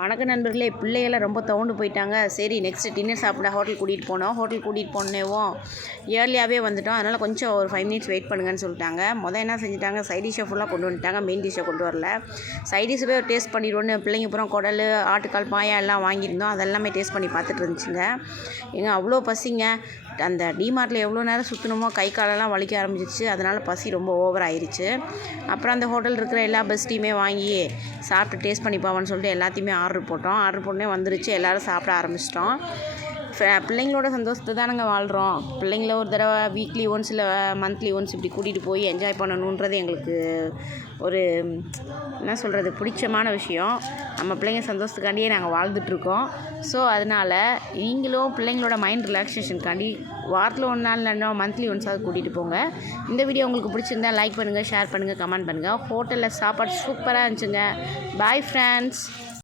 வணக்க நண்பர்களே, பிள்ளைகள்லாம் ரொம்ப துவண்டு போயிட்டாங்க. சரி நெக்ஸ்ட்டு டின்னர் சாப்பிட ஹோட்டல் கூட்டிகிட்டு போனோம். ஹோட்டல் கூட்டிகிட்டு போனேவும் ஏர்லியாகவே வந்துவிட்டோம். அதனால் கொஞ்சம் ஒரு 5 மினிட்ஸ் வெயிட் பண்ணுங்கன்னு சொல்லிட்டாங்க. என்ன செஞ்சுட்டாங்க, சைட் டிஷ்ஷை ஃபுல்லாக கொண்டு வந்துட்டாங்க. மெயின் டிஷ்ஷை கொண்டு வரல. சைட் டிஷ்ஷை போய் டேஸ்ட் பண்ணிடுவோன்னு பிள்ளைங்க அப்புறம் குடல், ஆட்டுக்கால், பாயா எல்லாம் வாங்கியிருந்தோம். அதெல்லாமே டேஸ்ட் பண்ணி பார்த்துட்டு இருந்துச்சுங்க. அவ்வளோ பசிங்க. அந்த டிமார்ட்டில் எவ்வளோ நேரம் சுற்றணுமோ கை காலெல்லாம் வலிக்க ஆரம்பிச்சிச்சு. அதனால் பசி ரொம்ப ஓவர் ஆயிடுச்சு. அப்புறம் அந்த ஹோட்டல் இருக்கிற எல்லா பெஸ்ட்டையுமே வாங்கி சாப்பிட்டு டேஸ்ட் பண்ணி பாவோன்னு சொல்லிட்டு எல்லாத்தையுமே ஆர்டர் போட்டோன்னே வந்துருச்சு. எல்லோரும் சாப்பிட ஆரம்பிச்சிட்டோம். பிள்ளைங்களோட சந்தோஷத்தை தானங்க வாழ்கிறோம். பிள்ளைங்கள ஒரு தடவை வீக்லி ஒன்ஸ் இல்லை மந்த்லி ஒன்ஸ் இப்படி கூட்டிகிட்டு போய் என்ஜாய் பண்ணணுன்றது எங்களுக்கு ஒரு என்ன சொல்கிறது பிடிச்சமான விஷயம். நம்ம பிள்ளைங்க சந்தோஷத்துக்காண்டியே நாங்கள் வாழ்ந்துட்டுருக்கோம். ஸோ அதனால் நீங்களும் பிள்ளைங்களோட மைண்ட் ரிலாக்ஸேஷனுக்காண்டி வாரத்தில் 1 நாள் இல்லைன்னா மந்த்லி ஒன்ஸாவது கூட்டிகிட்டு போங்க. இந்த வீடியோ உங்களுக்கு பிடிச்சிருந்தா லைக் பண்ணுங்கள், ஷேர் பண்ணுங்கள், கமெண்ட் பண்ணுங்கள். ஹோட்டலில் சாப்பாடு சூப்பராக இருந்துச்சுங்க. Bye friends.